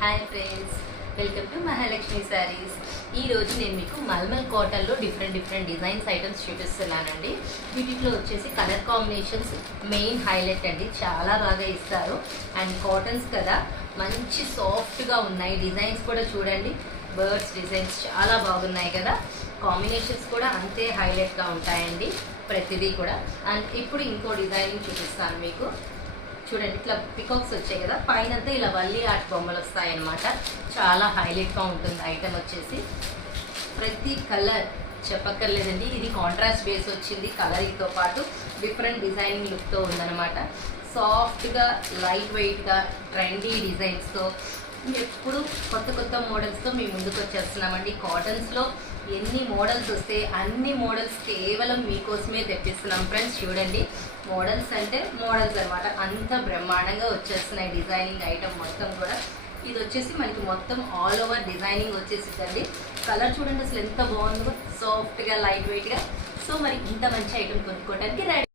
Hi friends, welcome to Mahalakshmi saris. ఈరోజు నేను మీకు మల్మల్ కాటన్లో డిఫరెంట్ డిజైన్స్ ఐటమ్స్ చూపిస్తున్నానండి. వీటిలో వచ్చేసి కలర్ కాంబినేషన్స్ మెయిన్ హైలైట్ అండి, చాలా బాగా ఇస్తారు. అండ్ కాటన్స్ కదా, మంచి సాఫ్ట్గా ఉన్నాయి. డిజైన్స్ కూడా చూడండి, బర్డ్స్ డిజైన్స్ చాలా బాగున్నాయి కదా. కాంబినేషన్స్ కూడా అంతే హైలైట్గా ఉంటాయండి ప్రతిదీ కూడా. అండ్ ఇప్పుడు ఇంకో డిజైనింగ్ చూపిస్తాను మీకు. చూడండి, ఇట్లా పికాక్స్ వచ్చాయి కదా, పైన అంతా ఇలా వల్లి ఆర్ట్ బొమ్మలు వస్తాయన్నమాట. చాలా హైలైట్గా ఉంటుంది ఐటమ్ వచ్చేసి. ప్రతి కలర్ చెప్పక్కర్లేదండి, ఇది కాంట్రాస్ట్ బేస్ వచ్చింది. కలరింగ్తో పాటు డిఫరెంట్ డిజైనింగ్ లుక్తో ఉందన్నమాట. సాఫ్ట్గా, లైట్ వెయిట్గా, ట్రెండీ డిజైన్స్తో ఎప్పుడు కొత్త మోడల్స్తో మేము ముందుకు వచ్చేస్తున్నామండి. కాటన్స్లో ఎన్ని మోడల్స్ వస్తే అన్ని మోడల్స్ కేవలం మీకోసమే తెప్పిస్తున్నాం ఫ్రెండ్స్. చూడండి, మోడల్స్ అంటే మోడల్స్ అనమాట, అంత బ్రహ్మాండంగా వచ్చేస్తున్నాయి డిజైనింగ్ ఐటమ్ మొత్తం కూడా. ఇది వచ్చేసి మనకి మొత్తం ఆల్ ఓవర్ డిజైనింగ్ వచ్చేసిందండి. కలర్ చూడండి అసలు ఎంత బాగుందో, సాఫ్ట్గా, లైట్ వెయిట్గా. సో మరి ఇంత మంచి ఐటమ్ కొనుక్కోవడానికి రెడీ.